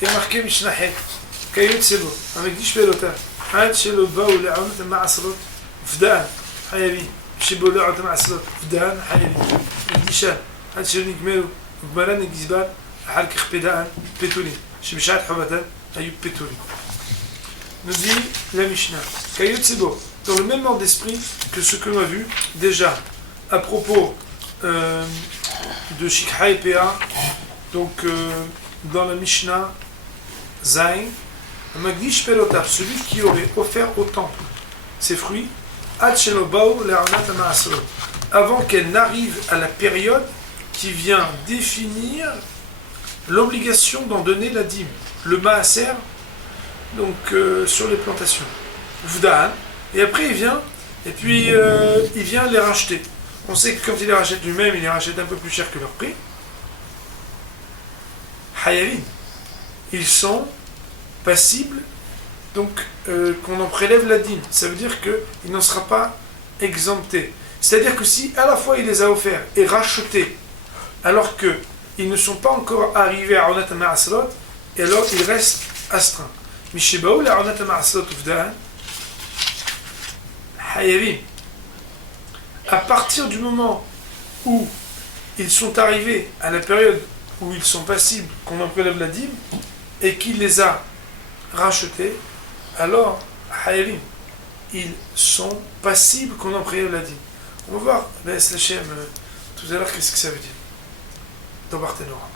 il y a marqué Mishnah Het, Kayot Sebo, avec 10 pelota. Had Shelo Bao Le'onat Ma'asrot, Fdaan, Hayavi, Shebo Le'onat Ma'asrot, Fdaan, Hayavi, Idishan, Had Shelo Nigmero, Gmaran et Gizbar, Halk Khpedaan, Petolin, Shibishat Hobatan, Ayub Petolin. Nous dit la Mishnah, Kayot Sebo, dans le même ordre d'esprit que ce que l'on a vu déjà à propos de Shikha et Pa, donc dans la Mishnah Zayn, Magdish Pelotav, celui qui aurait offert au temple ses fruits, avant qu'elle n'arrive à la période qui vient définir l'obligation d'en donner la dîme, le maaser, donc sur les plantations. V'da'an, et après il vient, et puis il vient les racheter. On sait que quand il les rachète lui-même, il les rachète un peu plus cher que leur prix. Hayavin, ils sont passibles, donc qu'on en prélève la dîme. Ça veut dire qu'il n'en sera pas exempté. C'est-à-dire que si à la fois il les a offerts et rachetés, alors qu'ils ne sont pas encore arrivés à Onat Ma'aslot, et alors il reste astreint. Mishibaou la Onat Ma'aslot Ufda'an, Hayavin. À partir du moment où ils sont arrivés à la période où ils sont passibles, qu'on en prélève la dîme, et qu'il les a rachetés, alors, Hayavim, ils sont passibles qu'on en prélève la dîme. On va voir, tout à l'heure, qu'est-ce que ça veut dire dans Barthénora.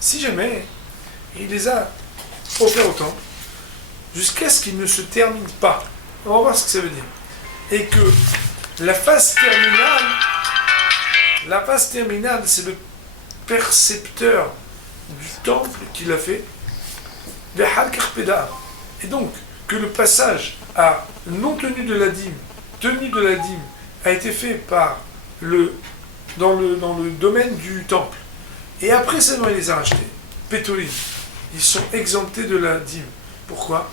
Si jamais il les a offerts au temple, jusqu'à ce qu'ils ne se terminent pas, on va voir ce que ça veut dire. Et que la phase terminale, c'est le percepteur du temple qui l'a fait. Et donc, que le passage à non-tenue de la dîme, tenue de la dîme, a été fait dans le domaine du temple. Et après seulement il les a rachetés. Pétolim. Ils sont exemptés de la dîme. Pourquoi ?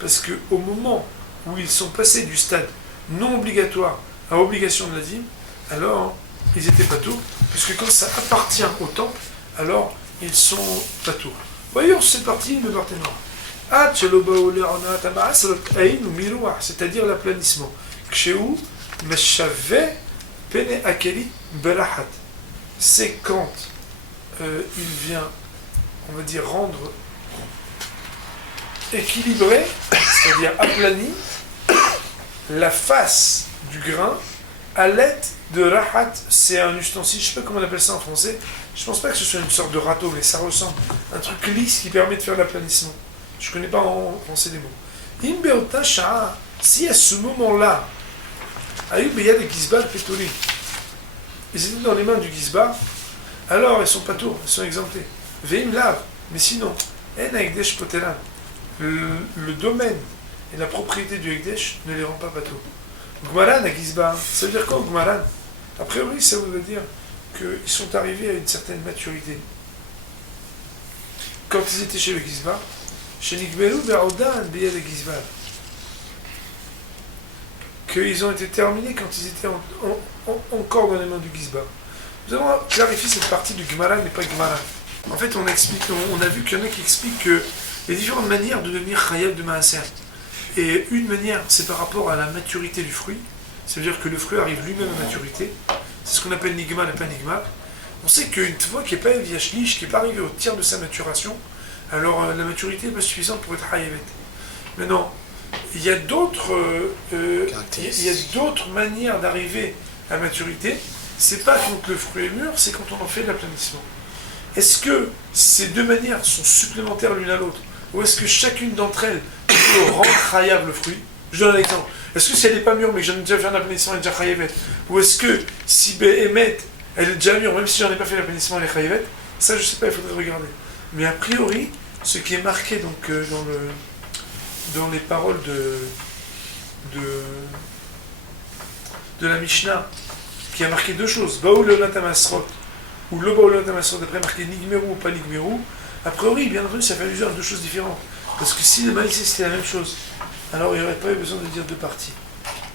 Parce qu'au moment où ils sont passés du stade non obligatoire à obligation de la dîme, alors ils étaient patours, puisque quand ça appartient au temple, alors ils sont patours. Voyons cette partie de Barthénora. C'est-à-dire l'aplanissement. C'est quand il vient, on va dire, rendre équilibré, c'est-à-dire aplani, la face du grain à l'aide de rahat. C'est un ustensile, je ne sais pas comment on appelle ça en français, je ne pense pas que ce soit une sorte de râteau, mais ça ressemble à un truc lisse qui permet de faire l'aplanissement. Je ne connais pas en français les mots. Si à ce moment-là, ils étaient dans les mains du Gizbar, alors ils sont pas tours, ils sont exemptés. Veim lave, mais sinon, le domaine et la propriété du Ekdesh ne les rend pas patours. Gmaran à Gizbar, ça veut dire quoi Gmaran? A priori, ça veut dire qu'ils sont arrivés à une certaine maturité. Quand ils étaient chez le Gizbar, chez Nigmeru Be'odan Beyad Gizbar, qu'ils ont été terminés quand ils étaient encore dans les mains du Gizbar. Nous allons clarifier cette partie du Gmaran et pas Gmaran. En fait, on a vu qu'il y en a qui expliquent que il y a différentes manières de devenir Chayab de Maaser. Et une manière, c'est par rapport à la maturité du fruit. Ça veut dire que le fruit arrive lui-même à maturité. C'est ce qu'on appelle Nigmal et pas Nigmal. On sait qu'une fois qu'il n'est pas Viachlish, qui n'est pas arrivé au tiers de sa maturation, alors la maturité n'est pas suffisante pour être Hayavet. Maintenant, il y a d'autres manières d'arriver à maturité. C'est pas quand le fruit est mûr, c'est quand on en fait l'aplanissement. Est-ce que ces deux manières sont supplémentaires l'une à l'autre? Ou est-ce que chacune d'entre elles peut rendre Hayav le fruit? Je donne un exemple. Est-ce que si elle n'est pas mûre, mais que j'en ai déjà fait un aplanissement, elle est déjà Hayavet? Ou est-ce que si Behemet, elle est déjà mûre, même si j'en ai pas fait l'aplanissement, elle est Hayavet? Ça, je sais pas, il faudrait regarder. Mais a priori, ce qui est marqué donc, dans les paroles de la Mishnah, qui a marqué deux choses, Baoul Onat Amasrot, ou le Baoul Onat Amasrot, après marqué Nigmeru ou pas Nigmeru, a priori, bien entendu, ça fait allusion à deux choses différentes. Parce que si le maïs c'était la même chose, alors il n'y aurait pas eu besoin de dire deux parties.